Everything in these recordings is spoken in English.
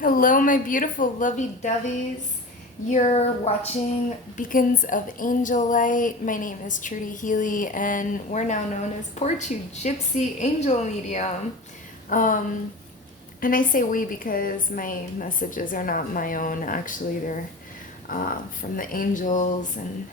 Hello, my beautiful lovey-doveys. You're watching Beacons of Angel Light. My name is Trudy Healy, and we're now known as Portu Gypsy Angel Medium. And I say we because my messages are not my own. Actually, they're from the angels, and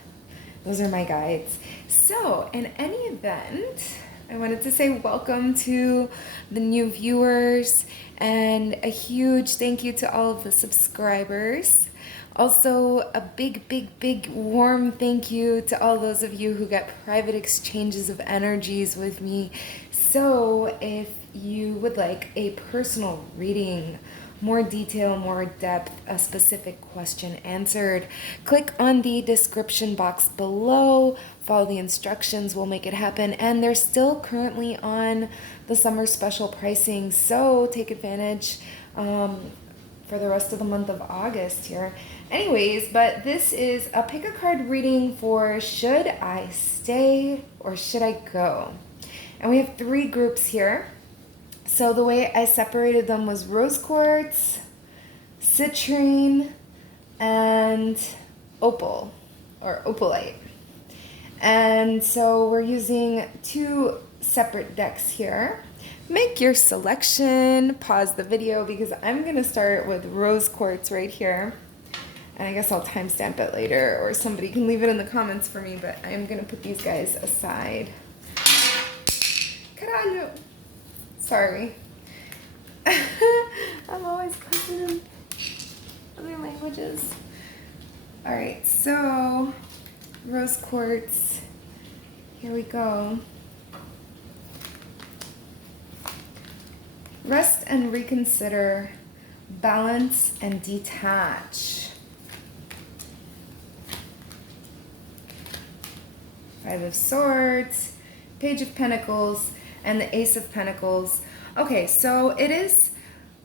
those are my guides. So, in any event, I wanted to say welcome to the new viewers and a huge thank you to all of the subscribers. Also, a big warm thank you to all those of you who get private exchanges of energies with me. So, if you would like a personal reading, more detail, more depth, a specific question answered, click on the description box below. Follow the instructions, we'll make it happen. And they're still currently on the summer special pricing, so take advantage for the rest of the month of August here. Anyways, but this is a pick a card reading for should I stay or should I go? And we have 3 groups here. So the way I separated them was rose quartz, citrine, and opal, or opalite. And so we're using 2 separate decks here. Make your selection, pause the video because I'm going to start with rose quartz right here. And I guess I'll timestamp it later or somebody can leave it in the comments for me, but I'm going to put these guys aside. Caralho! Sorry. I'm always cussing in other languages. Alright, so rose quartz. Here we go. Rest and reconsider, balance and detach. 5 of Swords, Page of Pentacles, and the Ace of Pentacles. Okay, so it is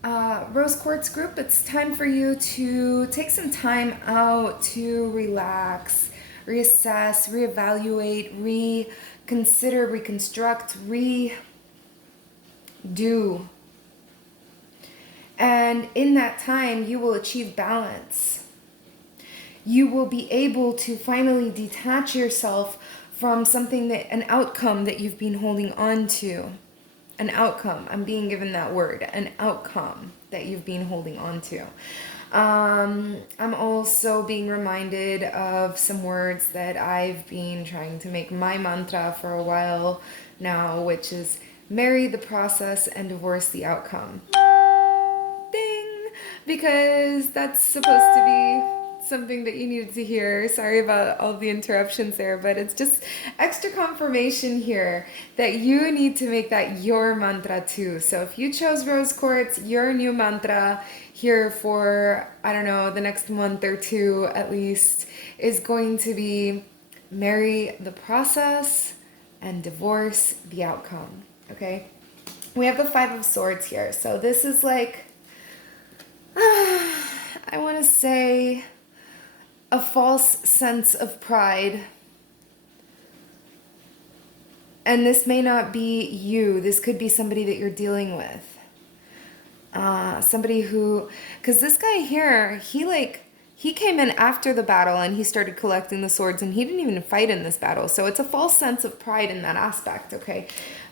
Rose Quartz group. It's time for you to take some time out to relax, reassess, reevaluate, reconsider, reconstruct, redo. And in that time, you will achieve balance. You will be able to finally detach yourself from something an outcome that you've been holding on to. An outcome. I'm being given that word. An outcome that you've been holding on to. I'm also being reminded of some words that I've been trying to make my mantra for a while now, which is marry the process and divorce the outcome. Ding! Because that's supposed to be something that you needed to hear. Sorry about all the interruptions there, but it's just extra confirmation here that you need to make that your mantra too. So if you chose rose quartz, your new mantra here for, I don't know, the next month or 2 at least is going to be marry the process and divorce the outcome. Okay? We have the 5 of Swords here. So this is like, I want to say, a false sense of pride. And this may not be you. This could be somebody that you're dealing with. Somebody who, because this guy here, he came in after the battle and he started collecting the swords and he didn't even fight in this battle. So it's a false sense of pride in that aspect, okay?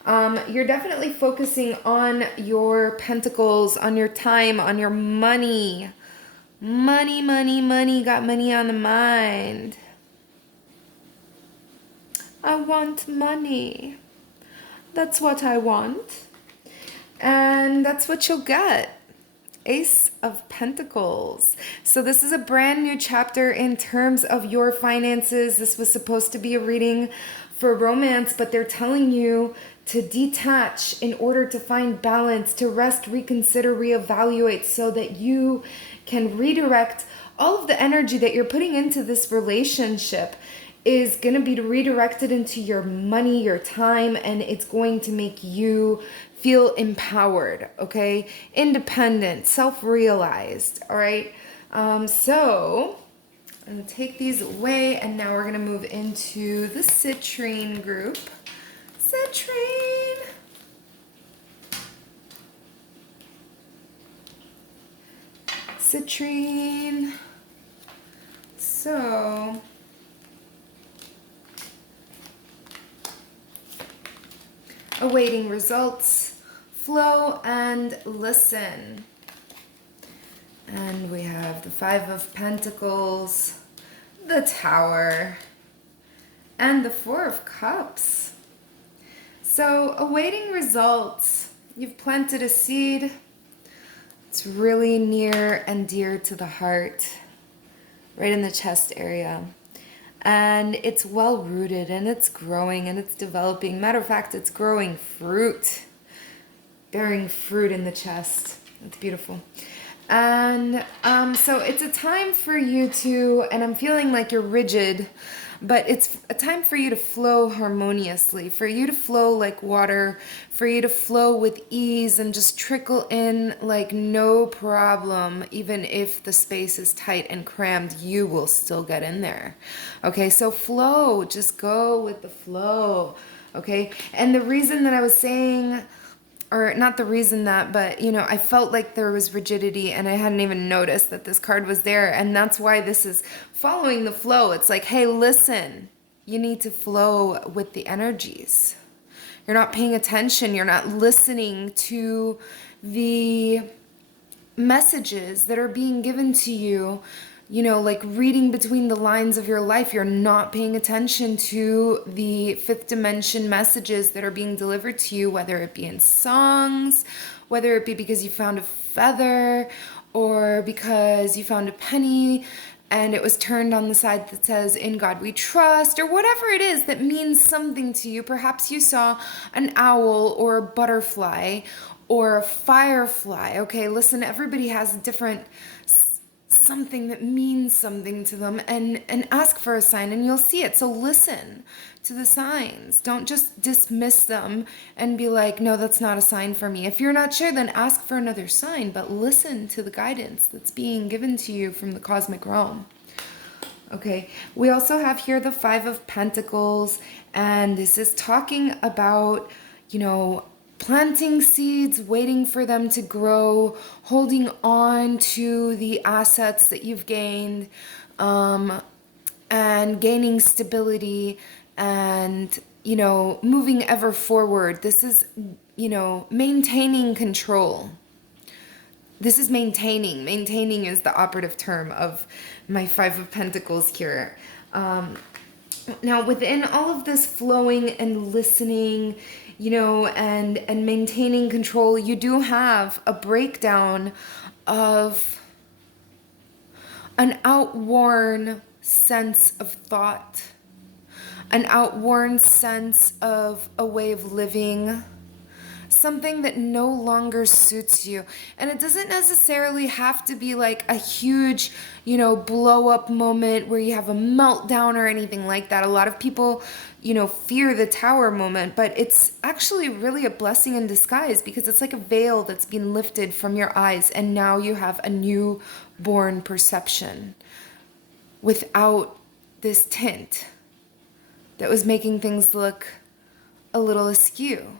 You're definitely focusing on your pentacles, on your time, on your money. Money, got money on the mind. I want money. That's what I want. And that's what you'll get. Ace of Pentacles. So this is a brand new chapter in terms of your finances. This was supposed to be a reading for romance, but they're telling you to detach in order to find balance, to rest, reconsider, reevaluate so that you can redirect all of the energy that you're putting into this relationship is going to be redirected into your money, your time, and it's going to make you feel empowered, okay? Independent, self-realized, all right? So I'm going to take these away, and now we're going to move into the citrine group. Citrine! Citrine. So, awaiting results, flow and listen. And we have the Five of Pentacles, the Tower, and the Four of Cups. So, awaiting results. You've planted a seed. It's really near and dear to the heart, right in the chest area. And it's well rooted and it's growing and it's developing. Matter of fact, it's growing fruit, bearing fruit in the chest. It's beautiful. And so it's a time for you to, and I'm feeling like you're rigid, but it's a time for you to flow harmoniously, for you to flow like water, for you to flow with ease and just trickle in like no problem. Even if the space is tight and crammed, you will still get in there. Okay, so flow, just go with the flow. Okay, and the reason that I was saying, or not the reason that, but you know, I felt like there was rigidity and I hadn't even noticed that this card was there. And that's why this is following the flow. It's like, hey, listen, you need to flow with the energies. You're not paying attention. You're not listening to the messages that are being given to you. You know, like reading between the lines of your life, you're not paying attention to the fifth dimension messages that are being delivered to you, whether it be in songs, whether it be because you found a feather or because you found a penny and it was turned on the side that says, "In God we trust," or whatever it is that means something to you. Perhaps you saw an owl or a butterfly or a firefly. Okay, listen, everybody has a different something that means something to them, and ask for a sign and you'll see it. So listen to the signs. Don't just dismiss them and be like, no, that's not a sign for me. If you're not sure, then ask for another sign, but listen to the guidance that's being given to you from the cosmic realm. Okay, we also have here the Five of Pentacles, and this is talking about, you know, planting seeds, waiting for them to grow, holding on to the assets that you've gained, and gaining stability and, you know, moving ever forward. This is, you know, maintaining control. This is maintaining. Maintaining is the operative term of my Five of Pentacles here. Now, within all of this flowing and listening, you know, and maintaining control, you do have a breakdown of an outworn sense of thought, an outworn sense of a way of living, something that no longer suits you. And it doesn't necessarily have to be like a huge, you know, blow up moment where you have a meltdown or anything like that. A lot of people, you know, fear the Tower moment, but it's actually really a blessing in disguise, because it's like a veil that's been lifted from your eyes and now you have a newborn perception without this tint that was making things look a little askew.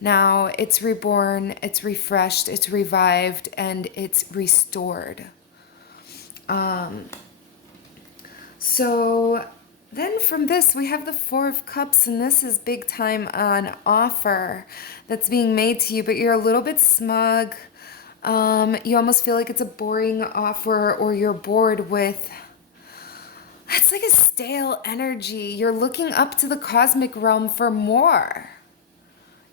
Now it's reborn, it's refreshed, it's revived, and it's restored. So then from this, we have the Four of Cups, and this is big time an offer that's being made to you, but you're a little bit smug. You almost feel like it's a boring offer, or you're bored with, it's like a stale energy. You're looking up to the cosmic realm for more.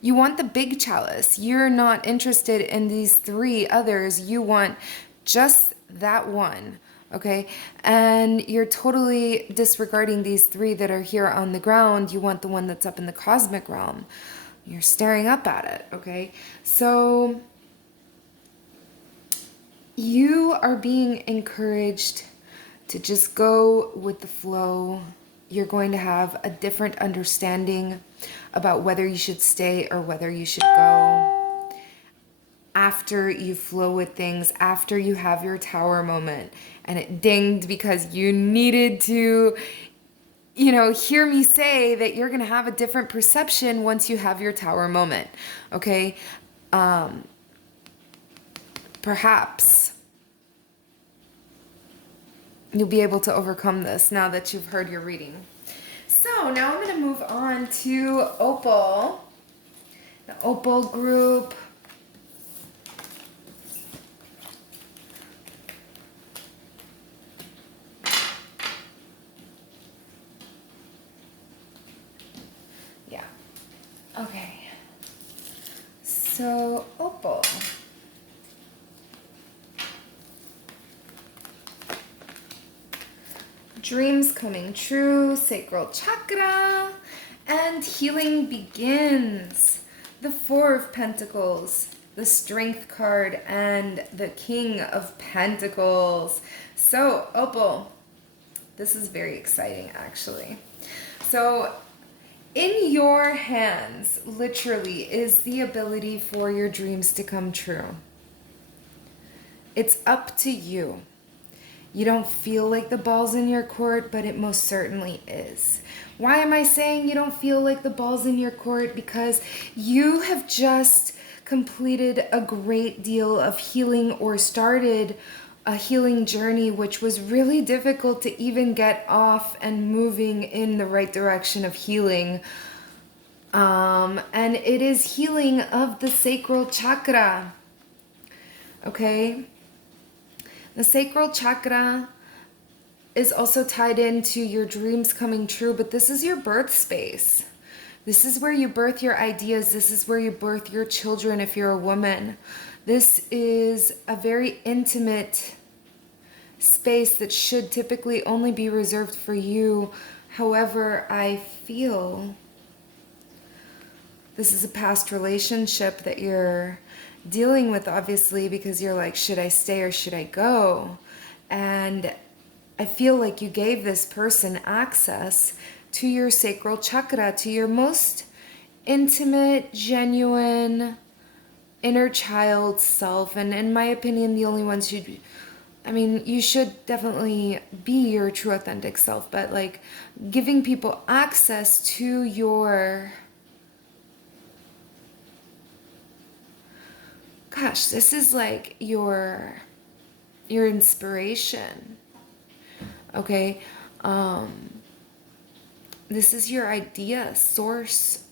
You want the big chalice. You're not interested in these three others. You want just that one, okay? And you're totally disregarding these three that are here on the ground. You want the one that's up in the cosmic realm. You're staring up at it, okay? So you are being encouraged to just go with the flow. You're going to have a different understanding about whether you should stay or whether you should go after you flow with things, after you have your Tower moment and it dinged because you needed to, you know, hear me say that you're going to have a different perception once you have your Tower moment, okay? Perhaps you'll be able to overcome this now that you've heard your reading. So now I'm going to move on to Opal, the Opal group. Yeah. Okay. So Opal. Dreams coming true, sacral chakra, and healing begins. The Four of Pentacles, the Strength card, and the King of Pentacles. So, Opal, this is very exciting, actually. So, in your hands, literally, is the ability for your dreams to come true. It's up to you. You don't feel like the ball's in your court, but it most certainly is. Why am I saying you don't feel like the ball's in your court? Because you have just completed a great deal of healing or started a healing journey, which was really difficult to even get off and moving in the right direction of healing. And it is healing of the sacral chakra. Okay? The sacral chakra is also tied into your dreams coming true, but this is your birth space. This is where you birth your ideas. This is where you birth your children if you're a woman. This is a very intimate space that should typically only be reserved for you. However, I feel this is a past relationship that you're dealing with, obviously, because you're like, should I stay or should I go? And I feel like you gave this person access to your sacral chakra, to your most intimate, genuine, inner child self. And in my opinion, the only ones you should definitely be your true authentic self, but like giving people access to your, gosh, this is like your inspiration. Okay? This is your idea source.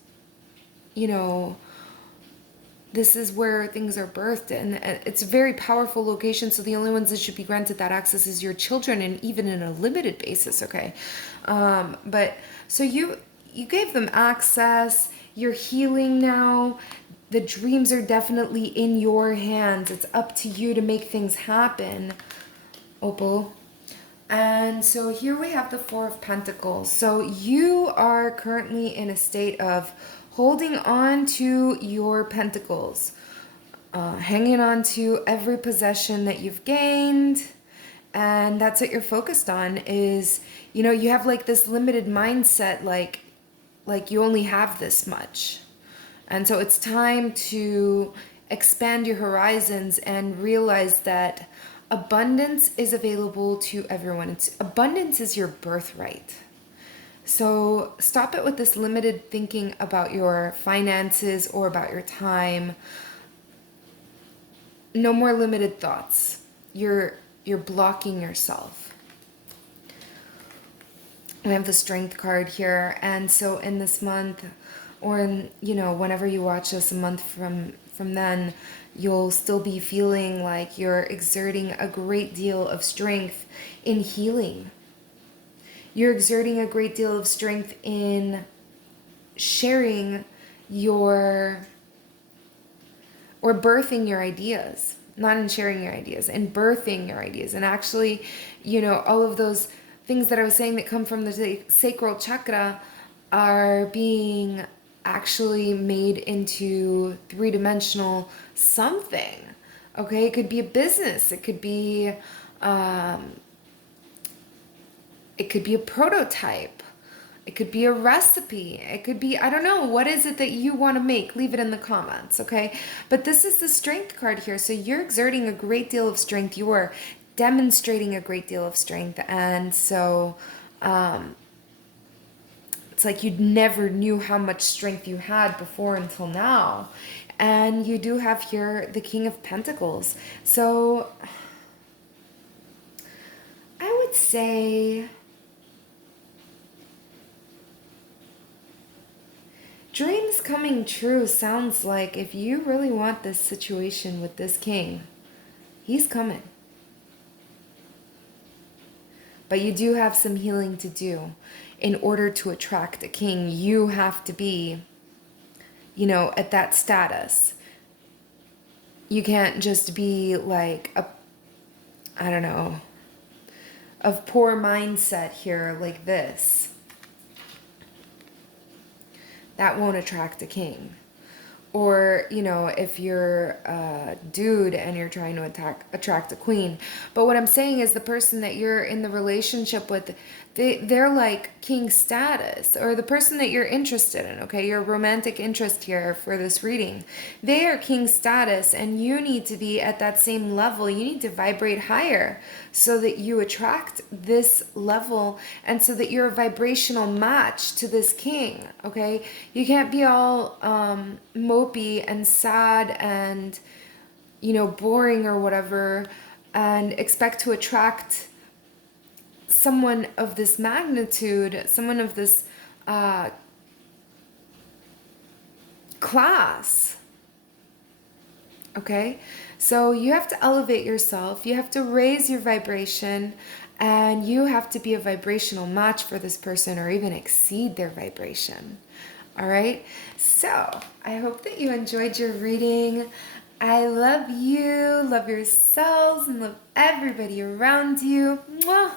This is where things are birthed, and it's a very powerful location, so the only ones that should be granted that access is your children, and even in a limited basis, okay? But so you gave them access, you're healing now. The dreams are definitely in your hands. It's up to you to make things happen, Opal. And so here we have the Four of Pentacles. So you are currently in a state of holding on to your pentacles, hanging on to every possession that you've gained. And that's what you're focused on is, you have like this limited mindset, like you only have this much. And so it's time to expand your horizons and realize that abundance is available to everyone. Abundance is your birthright. So stop it with this limited thinking about your finances or about your time. No more limited thoughts. You're blocking yourself. We have the Strength card here, and so in this month, or in, whenever you watch this a month from then, you'll still be feeling like you're exerting a great deal of strength in healing. You're exerting a great deal of strength in sharing or birthing your ideas. Not in sharing your ideas, in birthing your ideas. And actually, all of those things that I was saying that come from the sacral chakra are being actually made into three-dimensional something. Okay, it could be a business. It could be a prototype. It could be a recipe. It could be, I don't know, what is it that you want to make? Leave it in the comments, okay? But this is the Strength card here. So you're exerting a great deal of strength. You are demonstrating a great deal of strength. And so it's like you never knew how much strength you had before until now. And you do have here the King of Pentacles. So I would say dreams coming true sounds like if you really want this situation with this king, he's coming. But you do have some healing to do. In order to attract a king, you have to be, at that status. You can't just be like of poor mindset here like this. That won't attract a king. Or, if you're a dude and you're trying to attract a queen. But what I'm saying is the person that you're in the relationship with, they're like king status. Or the person that you're interested in, okay? Your romantic interest here for this reading. They are king status, and you need to be at that same level. You need to vibrate higher so that you attract this level and so that you're a vibrational match to this king, okay? You can't be all mopey and sad and boring or whatever and expect to attract someone of this magnitude, someone of this class. Okay, so you have to elevate yourself, you have to raise your vibration, and you have to be a vibrational match for this person or even exceed their vibration. All right, so I hope that you enjoyed your reading. I love you, love yourselves, and love everybody around you. Mwah!